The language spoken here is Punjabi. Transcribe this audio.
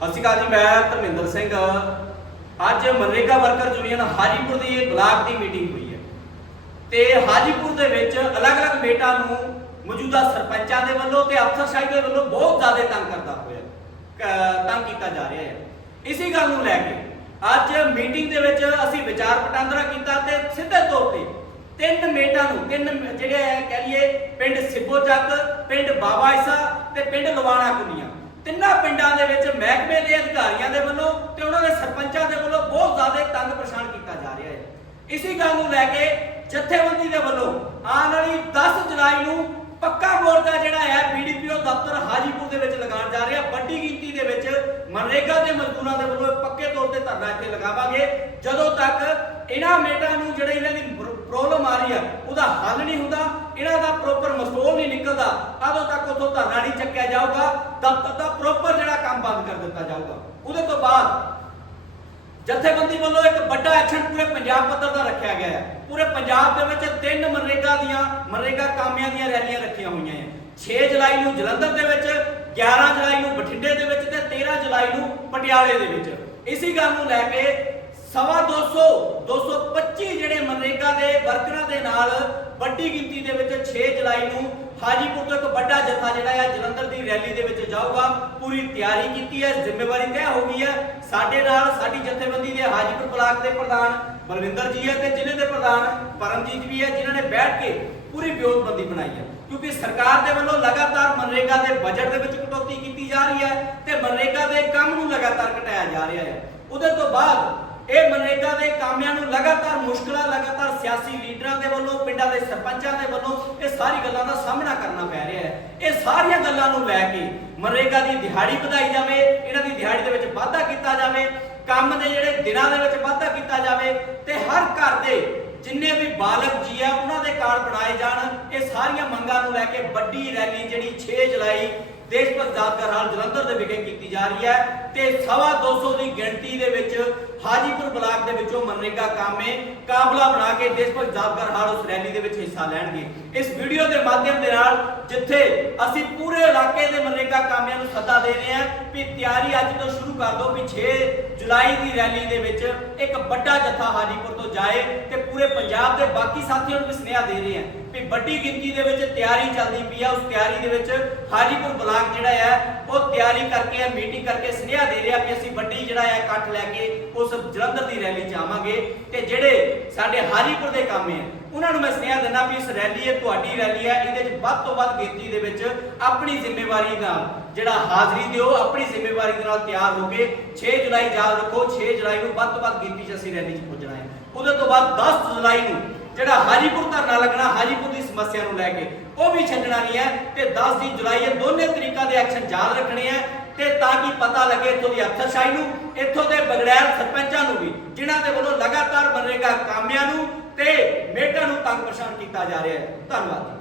ਸਤਿ ਸ਼੍ਰੀ ਅਕਾਲ ਜੀ, ਮੈਂ ਧਰਮਿੰਦਰ ਸਿੰਘ। ਅੱਜ ਮਨਰੇਗਾ ਵਰਕਰ ਯੂਨੀਅਨ ਹਾਜੀਪੁਰ ਦੀ ਇਹ ਬਲਾਕ ਦੀ ਮੀਟਿੰਗ ਹੋਈ ਹੈ। ਤੇ ਹਾਜੀਪੁਰ ਦੇ ਵਿੱਚ ਅਲੱਗ-ਅਲੱਗ ਮੇਟਾਂ ਨੂੰ ਮੌਜੂਦਾ ਸਰਪੰਚਾਂ ਦੇ ਵੱਲੋਂ ਤੇ ਅਫਸਰਸ਼ਾਹੀ ਦੇ ਵੱਲੋਂ ਬਹੁਤ ਜ਼ਿਆਦਾ ਤੰਗ ਕਰਦਾ ਹੋਇਆ ਤੰਗ ਕੀਤਾ ਜਾ ਰਿਹਾ ਹੈ। ਇਸੇ ਗੱਲ ਨੂੰ ਲੈ ਕੇ ਅੱਜ ਮੀਟਿੰਗ ਦੇ ਵਿੱਚ ਅਸੀਂ ਵਿਚਾਰ ਵਟਾਂਦਰਾ ਕੀਤਾ ਤੇ ਸਿੱਧੇ ਤੌਰ ਤੇ ਤਿੰਨ ਮੇਟਾਂ ਨੂੰ, ਤਿੰਨ ਜਿਹੜੇ ਹੈ ਕਹਿ ਲਈਏ ਪਿੰਡ ਸਿੱਬੋ ਚੱਕ ਪਿੰਡ ਬਾਬਾ ਇਸਾ ਤੇ ਪਿੰਡ ਲਵਾਣਾ ਕੁਨੀਆਂ। ਤਿੰਨਾਂ ਪਿੰਡਾਂ ਦੇ ਵਿੱਚ ਮਹਿਕਮੇ ਦੇ ਅਧਿਕਾਰੀਆਂ ਦੇ ਵੱਲੋਂ ਤੇ ਉਹਨਾਂ ਦੇ ਸਰਪੰਚਾਂ ਦੇ ਵੱਲੋਂ ਬਹੁਤ ਜ਼ਿਆਦਾ ਤੰਗ ਪਰੇਸ਼ਾਨ ਕੀਤਾ ਜਾ ਰਿਹਾ ਹੈ। ਇਸੇ ਗੱਲ ਨੂੰ ਲੈ ਕੇ ਜਥੇਬੰਦੀ ਦੇ ਵੱਲੋਂ ਆਉਣ ਵਾਲੀ 10 ਜੁਲਾਈ ਨੂੰ ਪੱਕਾ ਮੋਰਚਾ ਜਿਹੜਾ ਹੈ ਬੀਡੀਪੀਓ ਦਫ਼ਤਰ ਹਾਜੀਪੁਰ ਦੇ ਵਿੱਚ ਲਗਾਉਣ ਜਾ ਰਿਹਾ। ਵੱਡੀ ਗਿਣਤੀ ਦੇ ਵਿੱਚ ਮਨਰੇਗਾ ਦੇ ਮਜ਼ਦੂਰਾਂ ਦੇ ਵੱਲੋਂ ਪੱਕੇ ਤੌਰ ਤੇ ਧਰਨਾ ਇੱਥੇ ਲਗਾਵਾਂਗੇ। ਜਦੋਂ ਤੱਕ ਇਹਨਾਂ ਮੇਟਾਂ ਨੂੰ ਜਿਹੜੇ ਇਹਨਾਂ ਦੀ ਪ੍ਰੋਬਲਮ ਆ ਰਹੀ ਆ, ਉਹਦਾ ਹੱਲ ਨਹੀਂ ਹੁੰਦਾ। ਇਹਨਾਂ ਦਾ ਪ੍ਰੋਪਰ ਮਸਟੋਲ ਨਹੀਂ ਨਿਕਲਦਾ ਉਦੋਂ ਤੱਕ ਉਥੋਂ ਧਰਨਾ ਨਹੀਂ ਚੱਕਿਆ ਜਾਊਗਾ, ਦਫ਼ਤਰ ਦਾ ਪ੍ਰੋਪਰ ਜਿਹੜਾ ਕੰਮ ਬੰਦ ਕਰ ਦਿੱਤਾ ਜਾਊਗਾ। ਉਹਦੇ ਤੋਂ ਬਾਅਦ ਜਥੇਬੰਦੀ ਵੱਲੋਂ ਇੱਕ ਵੱਡਾ ਐਕਸ਼ਨ ਪੂਰੇ ਪੰਜਾਬ ਪੱਧਰ ਦਾ ਰੱਖਿਆ ਗਿਆ ਹੈ। ਪੂਰੇ ਪੰਜਾਬ ਦੇ ਵਿੱਚ ਤਿੰਨ ਮਨਰੇਗਾ ਦੀਆਂ, ਮਨਰੇਗਾ ਕਾਮਿਆਂ ਦੀਆਂ ਰੈਲੀਆਂ ਰੱਖੀਆਂ ਹੋਈਆਂ ਹੈ। 6 ਜੁਲਾਈ ਨੂੰ ਜਲੰਧਰ ਦੇ ਵਿੱਚ 11 ਜੁਲਾਈ ਨੂੰ ਬਠਿੰਡੇ ਦੇ ਵਿੱਚ ਤੇ 13 ਜੁਲਾਈ ਨੂੰ ਪਟਿਆਲੇ ਦੇ ਵਿੱਚ। ਇਸੇ ਗੱਲ ਨੂੰ ਲੈ ਕੇ ਸਵਾ 200 225 ਜਿਹੜੇ ਮਨਰੇਗਾ ਦੇ ਵਰਕਰਾਂ ਦੇ ਨਾਲ ਵੱਡੀ ਗਿਣਤੀ ਦੇ ਵਿੱਚ 6 ਜੁਲਾਈ ਨੂੰ ਹਾਜੀਪੁਰ ਤੋਂ ਇੱਕ ਵੱਡਾ ਜਥਾ ਜਿਹੜਾ ਆ ਜਲੰਧਰ ਦੀ ਰੈਲੀ ਦੇ ਵਿੱਚ ਜਾਊਗਾ। ਪੂਰੀ ਤਿਆਰੀ ਕੀਤੀ ਹੈ, ਜ਼ਿੰਮੇਵਾਰੀ ਤੈਅ ਹੋ ਗਈ ਹੈ। ਸਾਡੇ ਨਾਲ ਸਾਡੀ ਜਥੇਬੰਦੀ ਦੇ ਹਾਜੀਪੁਰ ਬਲਾਕ ਦੇ ਪ੍ਰਧਾਨ ਬਲਵਿੰਦਰ ਜੀ ਹੈ ਤੇ ਜ਼ਿਲ੍ਹੇ ਦੇ ਪ੍ਰਧਾਨ ਪਰਮਜੀਤ ਵੀ ਹੈ, ਜਿਨ੍ਹਾਂ ਨੇ ਬੈਠ ਕੇ ਪੂਰੀ ਵਿਉਂਤਬੰਦੀ ਬਣਾਈ ਹੈ। ਕਿਉਂਕਿ ਸਰਕਾਰ ਦੇ ਵੱਲੋਂ ਲਗਾਤਾਰ ਮਨਰੇਗਾ ਦੇ ਬਜਟ ਦੇ ਵਿੱਚ ਕਟੌਤੀ ਕੀਤੀ ਜਾ ਰਹੀ ਹੈ ਤੇ ਮਨਰੇਗਾ ਦੇ ਕੰਮ ਨੂੰ ਲਗਾਤਾਰ ਘਟਾਇਆ ਜਾ ਰਿਹਾ ਹੈ। ਉਹਦੇ ਤੋਂ ਬਾਅਦ ਇਹ ਮਨਰੇਗਾ ਦੇ ਕਾਮਿਆਂ ਨੂੰ ਲਗਾਤਾਰ ਮੁਸ਼ਕਲਾਂ, ਲਗਾਤਾਰ ਸਿਆਸੀ ਲੀਡਰਾਂ ਦੇ ਵੱਲੋਂ, ਪਿੰਡਾਂ ਦੇ ਸਰਪੰਚਾਂ ਦੇ ਵੱਲੋਂ ਇਹ ਸਾਰੀ ਗੱਲਾਂ ਦਾ ਸਾਹਮਣਾ ਕਰਨਾ ਪੈ ਰਿਹਾ ਹੈ। ਇਹ ਸਾਰੀਆਂ ਗੱਲਾਂ ਨੂੰ ਲੈ ਕੇ ਮਨਰੇਗਾ ਦੀ ਦਿਹਾੜੀ ਵਧਾਈ ਜਾਵੇ, ਇਹਨਾਂ ਦੀ ਦਿਹਾੜੀ ਦੇ ਵਿੱਚ ਵਾਧਾ ਕੀਤਾ ਜਾਵੇ, ਕੰਮ ਦੇ ਜਿਹੜੇ ਦਿਨਾਂ ਦੇ ਵਿੱਚ ਵਾਧਾ ਕੀਤਾ ਜਾਵੇ ਤੇ ਹਰ ਘਰ ਦੇ ਜਿੰਨੇ ਵੀ ਬਾਲਗ ਜੀ ਆ, ਉਹਨਾਂ ਦੇ ਕਾਰਡ ਬਣਾਏ ਜਾਣ। ਇਹ ਸਾਰੀਆਂ ਮੰਗਾਂ ਨੂੰ ਲੈ ਕੇ ਵੱਡੀ ਰੈਲੀ ਜਿਹੜੀ 6 ਜੁਲਾਈ ਦੇਸ਼ ਭਗਤ ਯਾਦਗਾਰ ਹਾਲ ਜਲੰਧਰ ਦੇ ਕੀਤੀ ਜਾ ਰਹੀ ਹੈ ਤੇ ਸਵਾ 200 ਦੀ ਗਿਣਤੀ ਦੇ ਵਿੱਚ ਹਾਜੀਪੁਰ ਬਲਾਕ ਦੇ ਵਿੱਚੋਂ ਮਨਰੇਗਾ ਕਾਮੇ ਕਾਬਲਾ ਬਣਾ ਕੇ ਦੇਸ਼ ਭਗਤ ਯਾਦਗਾਰ ਹਾਲ ਉਸ ਰੈਲੀ ਦੇ ਵਿੱਚ ਹਿੱਸਾ ਲੈਣਗੇ। ਇਸ ਵੀਡੀਓ ਦੇ ਮਾਧਿਅਮ ਦੇ ਨਾਲ ਜਿੱਥੇ ਅਸੀਂ ਪੂਰੇ ਇਲਾਕੇ ਦੇ ਮਨਰੇਗਾ ਕਾਮਿਆਂ ਨੂੰ ਸੱਦਾ ਦੇ ਰਹੇ ਹਾਂ ਵੀ ਤਿਆਰੀ ਅੱਜ ਤੋਂ ਸ਼ੁਰੂ ਕਰ ਦਿਓ ਵੀ 6 ਜੁਲਾਈ ਦੀ ਰੈਲੀ ਦੇ ਵਿੱਚ ਵੱਡਾ ਜਥਾ ਹਾਜੀਪੁਰ ਤੋਂ ਜਾਏ ਤੇ ਪੂਰੇ ਪੰਜਾਬ ਦੇ ਬਾਕੀ ਸਾਥੀਆਂ ਨੂੰ ਵੀ ਸੁਨੇਹਾ ਦੇ ਰਹੇ ਹਾਂ ਵੀ ਵੱਡੀ ਗਿਣਤੀ ਦੇ ਵਿੱਚ ਤਿਆਰੀ ਚੱਲਦੀ ਪਈ ਆ। ਉਸ ਤਿਆਰੀ ਦੇ ਵਿੱਚ ਹਾਜੀਪੁਰ ਬਲਾਕ ਜਿਹੜਾ ਹੈ ਉਹ ਤਿਆਰੀ ਕਰਕੇ ਮੀਟਿੰਗ ਕਰਕੇ ਸੁਨੇਹਾ ਦੇ ਰਿਹਾ ਜਿਹੜਾ ਲੈ ਕੇ ਉਸ ਜਲੰਧਰ ਦੀ ਰੈਲੀ ਚ ਆਵਾਂਗੇ ਤੇ ਜਿਹੜੇ ਸਾਡੇ ਹਾਜੀਪੁਰ ਦੇ ਕੰਮ ਹੈ, ਉਹਨਾਂ ਨੂੰ ਮੈਂ ਸੁਨੇਹਾ ਦਿੰਦਾ ਵੀ ਇਸ ਰੈਲੀ ਇਹ ਤੁਹਾਡੀ ਰੈਲੀ ਹੈ, ਇਹਦੇ ਵਿੱਚ ਵੱਧ ਤੋਂ ਵੱਧ ਗਿਣਤੀ ਦੇ ਵਿੱਚ ਆਪਣੀ ਜ਼ਿੰਮੇਵਾਰੀ ਨਾਲ ਜਿਹੜਾ ਹਾਜ਼ਰੀ ਦਿਓ, ਆਪਣੀ ਜ਼ਿੰਮੇਵਾਰੀ ਦੇ ਨਾਲ ਤਿਆਰ ਹੋ ਕੇ 6 ਜੁਲਾਈ ਯਾਦ ਰੱਖੋ 6 ਜੁਲਾਈ ਨੂੰ ਵੱਧ ਤੋਂ ਵੱਧ ਗਿਣਤੀ 'ਚ ਅਸੀਂ ਰੈਲੀ 'ਚ ਪਹੁੰਚਣਾ ਹੈ। ਉਹਦੇ ਤੋਂ ਬਾਅਦ 10 ਜੁਲਾਈ ਨੂੰ ਜਿਹੜਾ ਹਾਜੀਪੁਰ ਧਰਨਾ ਲੱਗਣਾ, ਹਾਜੀਪੁਰ ਦੀ ਸਮੱਸਿਆ ਨੂੰ ਲੈ ਕੇ ਉਹ ਵੀ ਛੱਡਣਾ ਨਹੀਂ ਹੈ ਤੇ 10 ਦੀ ਜੁਲਾਈ ਇਹ ਦੋਨੇ ਤਰੀਕਾ ਦੇ ਐਕਸ਼ਨ ਯਾਦ ਰੱਖਣੇ ਆ ਤੇ ਤਾਂ ਕਿ ਪਤਾ ਲੱਗੇ ਇੱਥੋਂ ਦੀ ਅਫਸਰਸ਼ਾਹੀ ਨੂੰ, ਇੱਥੋਂ ਦੇ ਬਗੜੈਲ ਸਰਪੰਚਾਂ ਨੂੰ ਵੀ, ਜਿਨ੍ਹਾਂ ਦੇ ਵੱਲੋਂ ਲਗਾਤਾਰ ਮਨਰੇਗਾ ਕਾਮਿਆਂ ਨੂੰ ਤੇ ਮੇਟਾਂ ਨੂੰ ਤੰਗ ਪਰੇਸ਼ਾਨ ਕੀਤਾ ਜਾ ਰਿਹਾ ਹੈ। ਧੰਨਵਾਦ।